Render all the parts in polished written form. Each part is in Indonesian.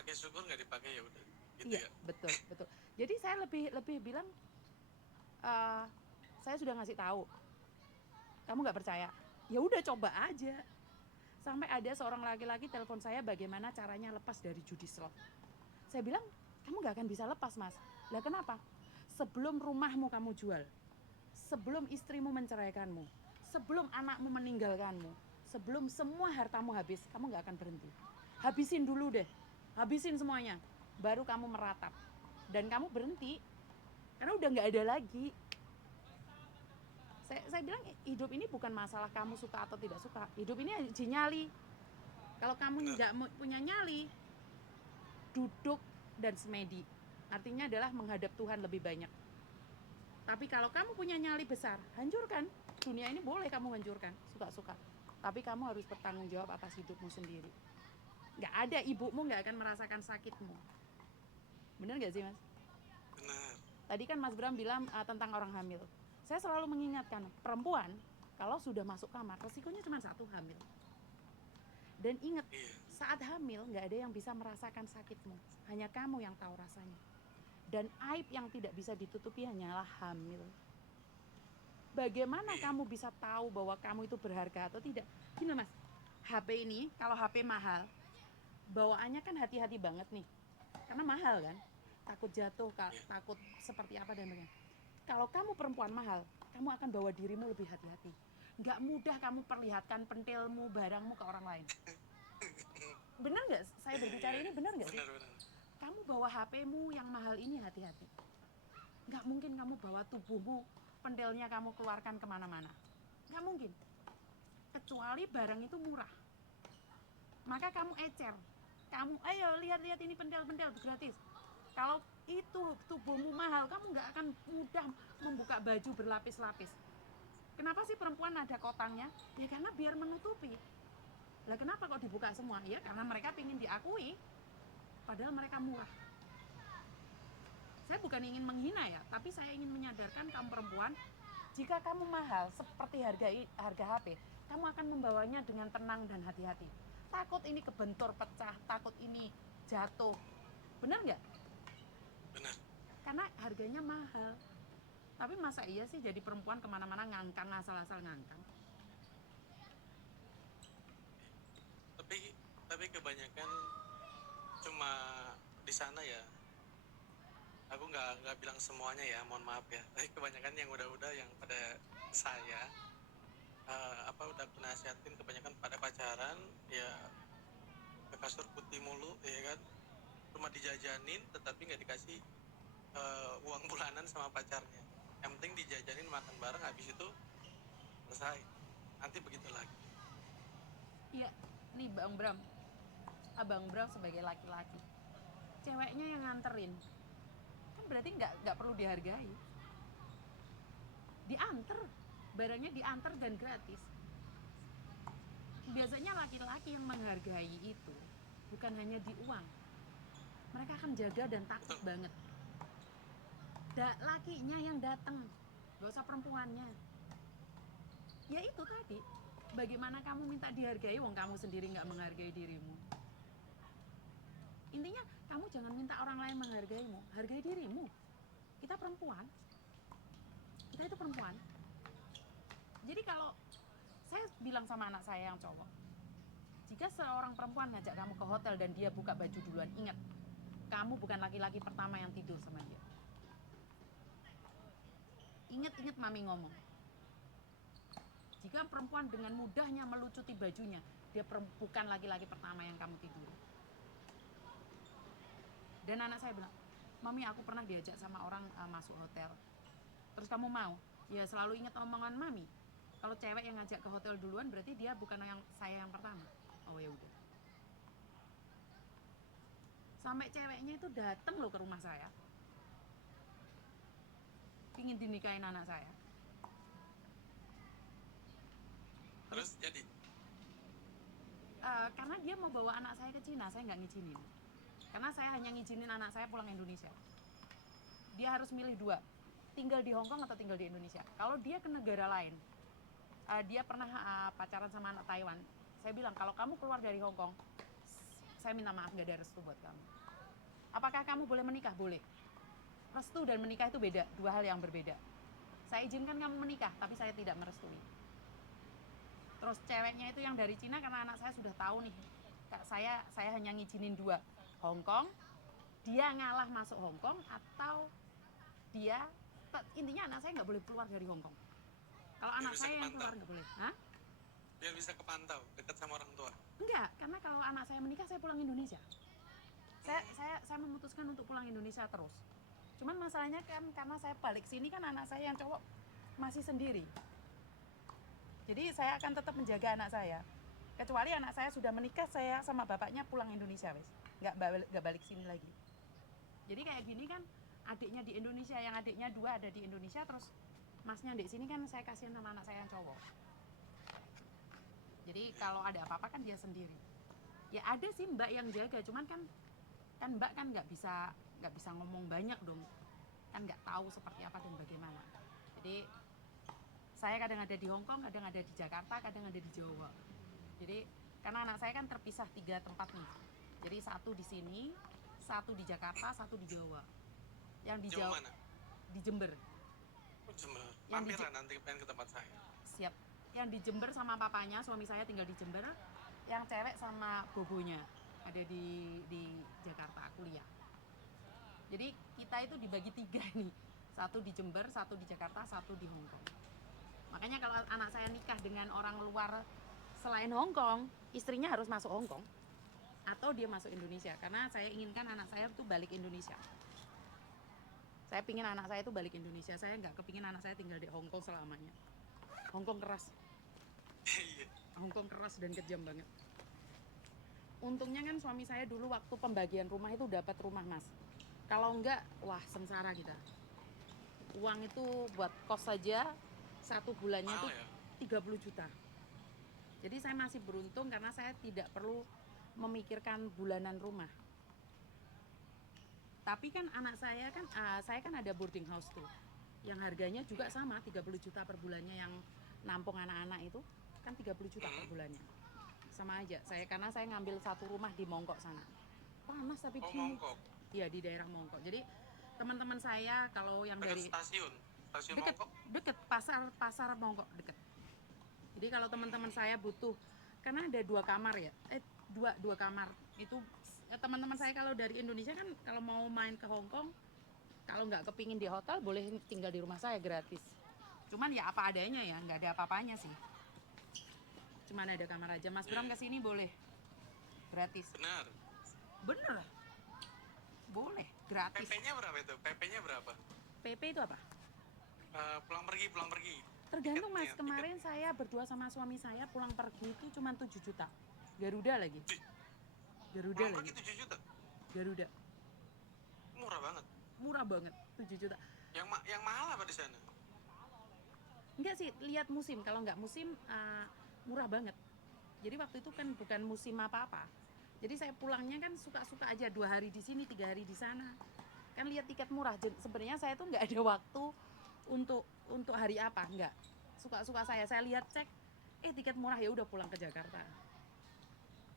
pakai syukur, nggak dipakai ya udah gitu Iya, ya. betul, betul. Jadi saya lebih bilang, eh, saya sudah ngasih tahu, kamu nggak percaya, ya udah coba aja. Sampai ada seorang laki-laki telepon saya bagaimana caranya lepas dari judi slot. Saya bilang, kamu nggak akan bisa lepas, Mas. Lah kenapa? Sebelum rumahmu kamu jual, sebelum istrimu menceraikanmu, sebelum anakmu meninggalkanmu, sebelum semua hartamu habis, kamu nggak akan berhenti. Habisin dulu deh, habisin semuanya, baru kamu meratap. Dan kamu berhenti, karena udah nggak ada lagi. Saya bilang hidup ini bukan masalah kamu suka atau tidak suka. Hidup ini uji nyali. Kalau kamu Benar. nggak punya nyali, duduk dan semedi. Artinya adalah menghadap Tuhan lebih banyak. Tapi kalau kamu punya nyali besar, hancurkan. Dunia ini boleh kamu hancurkan, suka-suka. Tapi kamu harus bertanggung jawab atas hidupmu sendiri. Nggak ada, ibumu nggak akan merasakan sakitmu. Bener nggak sih, Mas? Benar. Tadi kan Mas Bram bilang tentang orang hamil. Saya selalu mengingatkan, perempuan kalau sudah masuk kamar, resikonya cuma satu, hamil. Dan ingat, Iya. saat hamil nggak ada yang bisa merasakan sakitmu. Hanya kamu yang tahu rasanya. Dan aib yang tidak bisa ditutupi hanyalah hamil. Bagaimana Iya. kamu bisa tahu bahwa kamu itu berharga atau tidak? Gini Mas, HP ini kalau HP mahal, bawaannya kan hati-hati banget nih. Karena mahal kan? Takut jatuh, Iya. takut seperti apa dan sebagainya. Kalau kamu perempuan mahal, kamu akan bawa dirimu lebih hati-hati. Nggak mudah kamu perlihatkan pentilmu, barangmu ke orang lain. Bener nggak saya Iya. berbicara Iya. ini, bener nggak sih? Benar-benar. Kamu bawa HP-mu yang mahal ini hati-hati. Nggak mungkin kamu bawa tubuhmu, pentilnya kamu keluarkan kemana-mana. Nggak mungkin. Kecuali barang itu murah. Maka kamu ecer. Kamu, ayo lihat-lihat ini pentil-pentil gratis. Kalau itu tubuhmu mahal, kamu nggak akan mudah membuka baju berlapis-lapis. Kenapa sih perempuan ada kotangnya? Ya karena biar menutupi. Lah kenapa kok dibuka semua? Ya karena mereka ingin diakui. Padahal mereka murah. Saya bukan ingin menghina ya, tapi saya ingin menyadarkan kamu perempuan, jika kamu mahal seperti harga HP, kamu akan membawanya dengan tenang dan hati-hati. Takut ini kebentur pecah, takut ini jatuh. Benar nggak? Benar. Karena harganya mahal. Tapi masa iya sih jadi perempuan kemana-mana ngangkang, asal-asal ngangkang? Tapi kebanyakan cuma di sana ya. Aku nggak bilang semuanya ya, mohon maaf ya. Tapi kebanyakan yang udah yang pada saya apa udah aku nasihatin kebanyakan pada pacaran ya ke kasur putih mulu ya kan, cuma dijajanin tetapi nggak dikasih uang bulanan sama pacarnya. Yang penting dijajanin makan bareng, habis itu selesai. Nanti begitu lagi. Iya, nih Bang Bram, Abang Bram sebagai laki-laki, ceweknya yang nganterin, kan berarti nggak perlu dihargai. Diantar, barangnya diantar dan gratis. Biasanya laki-laki yang menghargai itu bukan hanya di uang, mereka akan jaga dan takut Betul. banget. Lakinya yang datang, gak usah perempuannya. Ya itu tadi, bagaimana kamu minta dihargai, wong kamu sendiri nggak menghargai dirimu. Intinya kamu jangan minta orang lain menghargaimu, hargai dirimu. Kita perempuan, kita itu perempuan. Jadi kalau saya bilang sama anak saya yang cowok, jika seorang perempuan ngajak kamu ke hotel dan dia buka baju duluan, ingat, kamu bukan laki-laki pertama yang tidur sama dia. Ingat-ingat mami ngomong, jika perempuan dengan mudahnya melucuti bajunya, dia bukan laki-laki pertama yang kamu tidur. Dan anak saya bilang, mami aku pernah diajak sama orang masuk hotel. Terus kamu mau? Ya selalu ingat omongan mami. Kalau cewek yang ngajak ke hotel duluan berarti dia bukan yang saya yang pertama. Oh ya udah. Sampai ceweknya itu datang loh ke rumah saya. Ingin dinikahin anak saya. Terus Terus jadi karena dia mau bawa anak saya ke Cina, saya nggak ngizinin. Karena saya hanya ngizinin anak saya pulang Indonesia. Dia harus milih dua, tinggal di Hong Kong atau tinggal di Indonesia. Kalau dia ke negara lain, dia pernah pacaran sama anak Taiwan. Saya bilang kalau kamu keluar dari Hong Kong, saya minta maaf nggak ada restu buat kamu. Apakah kamu boleh menikah? Boleh. Restu dan menikah itu beda, dua hal yang berbeda. Saya izinkan kamu menikah, tapi saya tidak merestui. Terus ceweknya itu yang dari Cina, karena anak saya sudah tahu nih, saya hanya ngizinin dua, Hong Kong, dia ngalah masuk Hong Kong, atau dia, intinya anak saya nggak boleh keluar dari Hong Kong. Kalau Biar anak bisa saya yang kepantau. keluar nggak boleh. Hah? Biar bisa kepantau, dekat sama orang tua. Enggak, karena kalau anak saya menikah, saya pulang Indonesia. Saya memutuskan untuk pulang Indonesia terus. Cuman masalahnya kan karena saya balik sini kan anak saya yang cowok masih sendiri. Jadi saya akan tetap menjaga anak saya. Kecuali anak saya sudah menikah, saya sama bapaknya pulang Indonesia, wes. Nggak balik sini lagi. Jadi kayak gini kan, adiknya di Indonesia, yang adiknya dua ada di Indonesia, terus masnya di sini kan saya kasihan sama anak saya yang cowok. Jadi kalau ada apa-apa kan dia sendiri. Ya ada sih mbak yang jaga, cuman kan mbak kan nggak bisa ngomong banyak dong, kan nggak tahu seperti apa dan bagaimana. Jadi saya kadang ada di Hong Kong, kadang ada di Jakarta, kadang ada di Jawa. Jadi karena anak saya kan terpisah 3 tempat nih. Jadi satu di sini, satu di Jakarta, satu di Jawa. Yang di Jauh Jawa mana? di Jember. Oh, Jember. Yang di Mampir lah nanti pengen ke tempat saya. Siap. Yang di Jember sama papanya, suami saya tinggal di Jember. Yang cewek sama bobonya ada di Jakarta kuliah. Jadi kita itu dibagi 3 nih. Satu di Jember, satu di Jakarta, satu di Hong Kong. Makanya kalau anak saya nikah dengan orang luar selain Hong Kong, istrinya harus masuk Hong Kong atau dia masuk Indonesia, karena saya inginkan anak saya itu balik Indonesia. Saya pingin anak saya itu balik Indonesia. Saya nggak kepingin anak saya tinggal di Hong Kong selamanya. Hong Kong keras. Iya. Hong Kong keras dan kejam banget. Untungnya kan suami saya dulu waktu pembagian rumah itu dapat rumah, Mas. Kalau enggak, wah sengsara kita. Uang itu buat kos saja satu bulannya itu Mahal ya? 30 juta. Jadi saya masih beruntung karena saya tidak perlu memikirkan bulanan rumah. Tapi kan anak saya kan ada boarding house tuh, yang harganya juga sama 30 juta per bulannya, yang nampung anak-anak itu kan 30 juta per bulannya. Sama aja, karena saya ngambil satu rumah di Mongkok sana. Panas tapi Oh, dingin. Mongkok. Iya, di daerah Mongkok. Jadi teman-teman saya kalau yang Dekat dari stasiun deket Mongkok. pasar Mongkok deket. Jadi kalau teman-teman saya butuh, karena ada 2 kamar ya, dua kamar itu, teman-teman saya kalau dari Indonesia kan kalau mau main ke Hong Kong, kalau nggak kepingin di hotel boleh tinggal di rumah saya gratis. Cuman ya apa adanya ya, nggak ada apa-apanya sih. Cuman ada kamar aja. Mas Bram kesini boleh gratis. Benar. Bener, boleh gratis. PP-nya berapa itu? PP-nya berapa? PP itu apa? Pulang pergi. Tergantung Mas, Tiketnya, kemarin saya berdua sama suami saya pulang pergi itu cuma 7 juta. Garuda lagi. Garuda Pulang lagi. pergi 7 juta. Garuda. Murah banget. Murah banget, 7 juta. Yang mahal apa di sana? Enggak sih, lihat musim. Kalau nggak musim murah banget. Jadi waktu itu kan bukan musim apa-apa. Jadi saya pulangnya kan suka-suka aja, 2 hari di sini, 3 hari di sana. Kan lihat tiket murah. Sebenarnya saya tuh nggak ada waktu untuk hari apa, enggak. Suka-suka saya lihat cek, tiket murah, ya udah pulang ke Jakarta.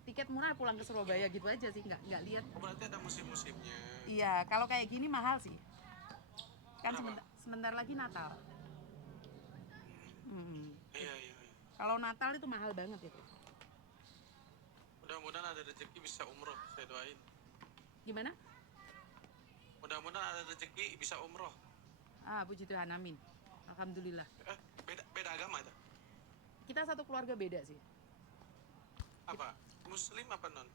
Tiket murah pulang ke Surabaya gitu aja sih, nggak lihat. Berarti ada musim-musimnya. Iya, kalau kayak gini mahal sih. Kan Berapa? sebentar lagi Natal. Iya. Kalau Natal itu mahal banget itu. Mudah-mudahan ada rezeki bisa umroh, saya doain. Gimana? Mudah-mudahan ada rezeki bisa umroh. Puji Tuhan, amin. Alhamdulillah. Beda agama itu? Kita satu keluarga beda sih. Apa? Muslim apa non?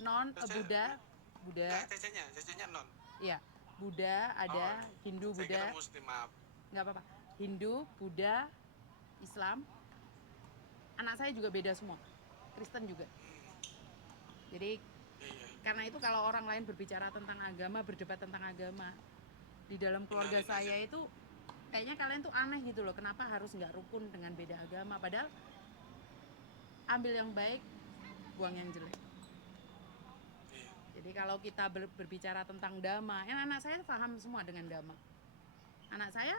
Non Buddha. Enggak, cecenya non. Iya, Buddha ada, Hindu, Saya Buddha. kira Muslim, maaf. Nggak apa-apa. Hindu, Buddha, Islam. Anak saya juga beda semua. Kristen juga. Jadi Iya. karena itu kalau orang lain berbicara tentang agama, berdebat tentang agama, di dalam keluarga Benarin saya aja. itu kayaknya kalian tuh aneh gitu loh, kenapa harus nggak rukun dengan beda agama, padahal ambil yang baik, buang yang jelek. Iya. Jadi kalau kita berbicara tentang dhamma, anak saya paham semua dengan dhamma. Anak saya,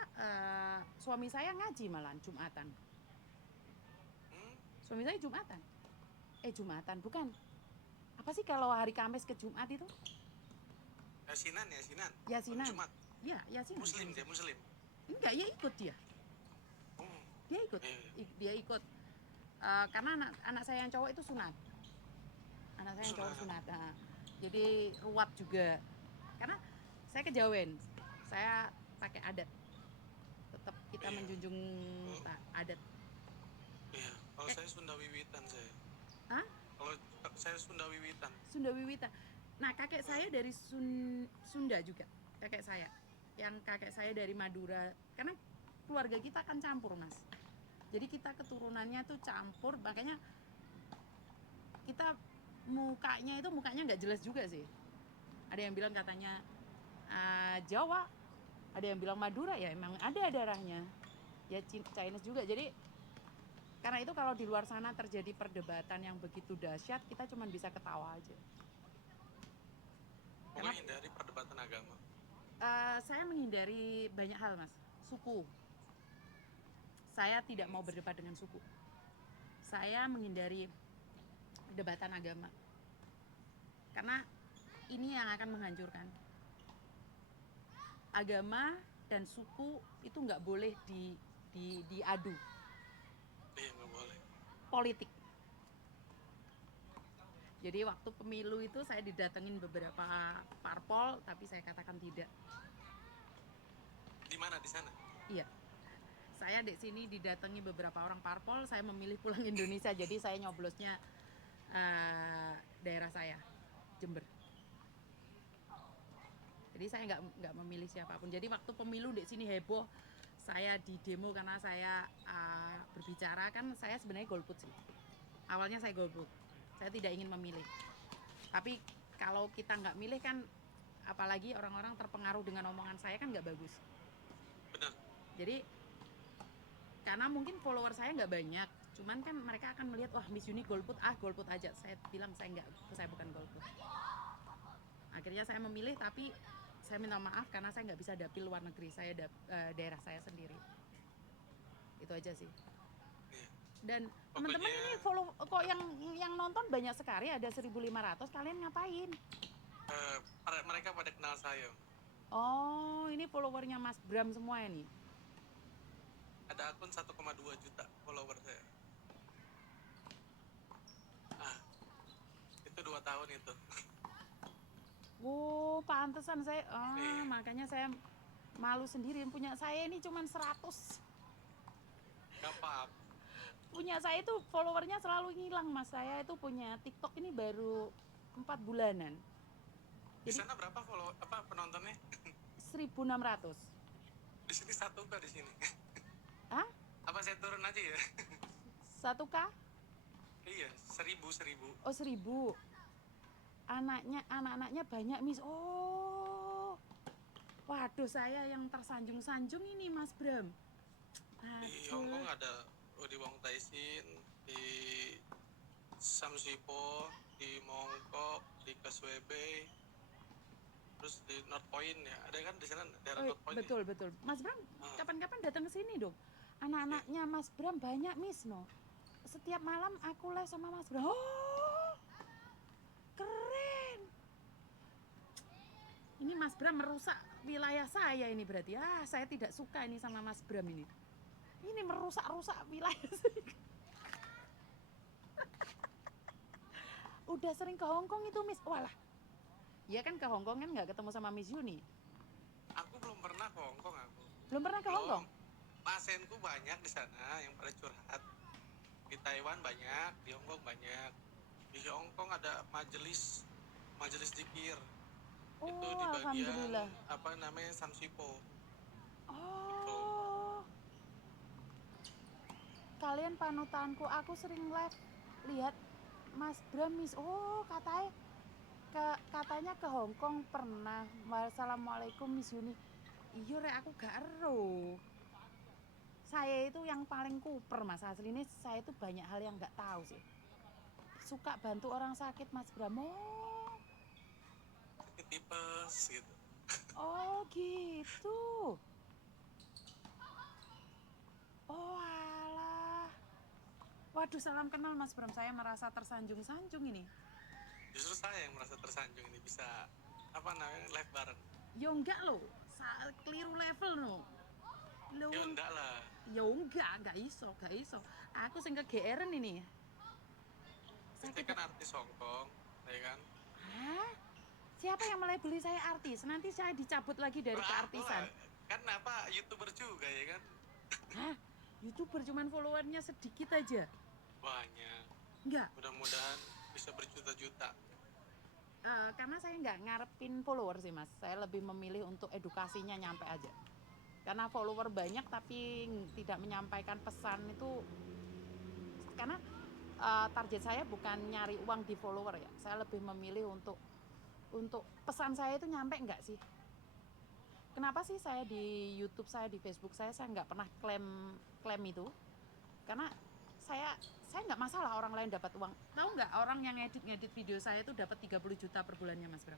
suami saya ngaji malahan Jumatan. Suami saya Jumatan, bukan Apa sih kalau hari Kamis ke Jumat itu? Yasinan. Yasinan. Jumat. Ya, Yasinan. Muslim dia, Muslim. Enggak, ya ikut dia. Oh, Dia ikut. iya. Dia ikut. Karena anak saya yang cowok itu sunat. Anak saya yang cowok sunat. Nah, jadi ruwat juga. Karena saya kejawen. Saya pakai adat. Tetap kita Iya. menjunjung adat. Iya. Kalau saya Sunda Wiwitan saya. Hah? Kalau saya Sunda Wiwitan. Sunda Wiwitan. Nah, kakek saya dari Sunda juga. Kakek saya. Yang kakek saya dari Madura. Karena keluarga kita kan campur, Mas. Jadi kita keturunannya tuh campur, makanya kita mukanya nggak jelas juga sih. Ada yang bilang katanya Jawa, ada yang bilang Madura, ya emang ada darahnya. Ya Chinese juga. Jadi karena itu kalau di luar sana terjadi perdebatan yang begitu dahsyat, kita cuma bisa ketawa aja. Pokoknya hindari perdebatan agama. Saya menghindari banyak hal, Mas. Suku. Saya tidak mau berdebat dengan suku. Saya menghindari perdebatan agama. Karena ini yang akan menghancurkan. Agama dan suku itu nggak boleh diadu. Iya, nggak boleh. Politik. Jadi waktu pemilu itu saya didatengin beberapa parpol, tapi saya katakan tidak. Di mana di sana? Iya. Saya di sini didatangi beberapa orang parpol, saya memilih pulang Indonesia, jadi saya nyoblosnya daerah saya, Jember. Jadi saya nggak memilih siapapun. Jadi waktu pemilu di sini heboh, saya di demo karena saya berbicara, kan saya sebenarnya golput sih. Awalnya saya golput, saya tidak ingin memilih. Tapi kalau kita nggak milih kan, apalagi orang-orang terpengaruh dengan omongan saya kan nggak bagus. Benar. Jadi karena mungkin follower saya nggak banyak, cuman kan mereka akan melihat, wah Miss Uni golput aja. Saya bilang saya bukan golput. Akhirnya saya memilih, tapi saya minta maaf karena saya nggak bisa dapil luar negeri, saya daerah saya sendiri. Itu aja sih. Dan teman-teman ini follow kok yang nonton banyak sekali, ada 1.500. Kalian ngapain? Mereka pada kenal saya. Oh, ini followernya Mas Bram semua ya nih? Ada akun 1,2 juta follower saya. Itu 2 tahun itu. Wow, pantesan saya. Makanya saya malu sendiri. Punya saya ini cuma 100. Gak apa-apa. Punya saya itu followernya selalu ngilang, Mas. Saya itu punya TikTok ini baru 4 bulanan. Di sana berapa penontonnya? 1.600. Di sini 1K di sini. Hah? Apa saya turun aja ya? 1K? Iya, 1.000. Oh, 1.000. Anak-anaknya banyak, Miss. Oh. Waduh, saya yang tersanjung-sanjung ini, Mas Bram. Di Hongkong ada di Wong Taisin, di Samsipo, di Mongkok, di Kaswebe, terus di North Point ya. Ada kan di sana daerah North Point. Betul. Mas Bram, kapan-kapan datang ke sini dong. Anak-anaknya Mas Bram banyak, Miss, no. Setiap malam aku live sama Mas Bram. Oh, keren. Ini Mas Bram merusak wilayah saya ini berarti. Saya tidak suka ini sama Mas Bram ini. Ini merusak wilayah saya. Udah sering ke Hongkong itu, Miss. Walah. Ya kan ke Hongkong kan nggak ketemu sama Miss Yuni. Aku belum pernah ke Hongkong aku. Belum pernah ke Hongkong? Pasenku banyak di sana yang pada curhat. Di Taiwan banyak, di Hongkong banyak. Di Hongkong ada majelis zikir. Oh, itu di bagian alhamdulillah. Samsipo. Oh. Kalian panutanku, aku sering live lihat Mas Bram, Miss. Oh, katanya ke Hongkong pernah. Wassalamualaikum Miss Yuni. Iya rek, aku gak ero. Saya itu yang paling kuper, Mas. Asli ini saya itu banyak hal yang gak tahu sih. Suka bantu orang sakit, Mas Bram. Oh. Sakit tipes gitu. Oh gitu. Oh alah. Waduh, salam kenal Mas Bram. Saya merasa tersanjung-sanjung ini. Justru saya yang merasa tersanjung ini bisa apa namanya live bareng. Ya enggak loh, keliru level no. Lo, Ya enggak lah. ya enggak iso, gak iso. Aku sing kegeeran ini. Kita Sakit. kan artis Hongkong, ya kan? Hah? Siapa yang melabeli saya artis? Nanti saya dicabut lagi dari keartisan. Kan apa YouTuber juga ya kan? Hah? YouTuber cuman followernya sedikit aja. Banyak. Enggak. Mudah-mudahan bisa berjuta-juta. Karena saya nggak ngarepin follower sih mas. Saya lebih memilih untuk edukasinya nyampe aja. Karena follower banyak tapi tidak menyampaikan pesan itu, karena target saya bukan nyari uang di follower ya. Saya lebih memilih untuk pesan saya itu nyampe nggak sih. Kenapa sih saya di YouTube saya, di Facebook saya nggak pernah klaim itu? Karena saya nggak masalah orang lain dapat uang. Tahu nggak orang yang ngedit video saya itu dapat 30 juta per bulannya mas bro.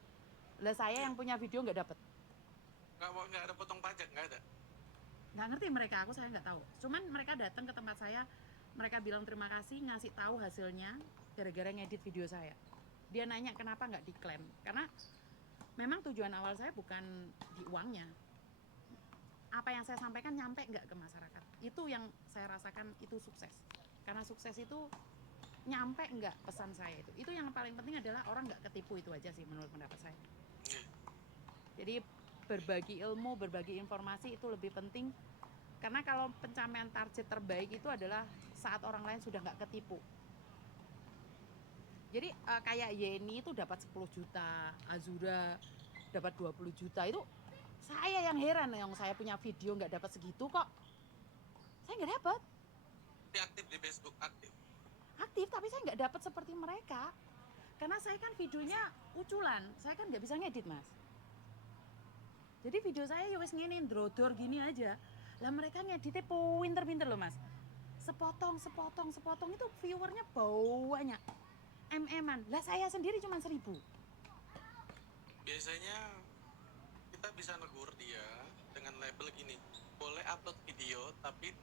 Lah saya yang punya video nggak dapat. Nggak ada potong pajak, nggak ada. Nggak ngerti mereka, saya nggak tahu. Cuman mereka datang ke tempat saya, mereka bilang terima kasih, ngasih tahu hasilnya gara-gara ngedit video saya. Dia nanya kenapa nggak diklaim, karena memang tujuan awal saya bukan di uangnya. Apa yang saya sampaikan nyampe nggak ke masyarakat, itu yang saya rasakan itu sukses. Karena sukses itu nyampe nggak pesan saya, itu yang paling penting adalah orang nggak ketipu, itu aja sih menurut pendapat saya. Jadi berbagi ilmu, berbagi informasi itu lebih penting, karena kalau pencapaian target terbaik itu adalah saat orang lain sudah nggak ketipu. Jadi kayak Yeni itu dapat 10 juta, Azura dapat 20 juta, itu saya yang heran, yang saya punya video nggak dapat segitu kok. Saya nggak dapat. Dia aktif di Facebook, aktif. Aktif, tapi saya nggak dapat seperti mereka. Karena saya kan videonya uculan, saya kan nggak bisa ngedit mas. Jadi video saya ya wes ngene drodor gini aja. Lah mereka ngeditnya pinter-pinter loh mas. Sepotong itu viewernya banyak. MM-an. Lah saya sendiri cuma 1000. Biasanya kita bisa negur dia dengan label gini, boleh upload video tapi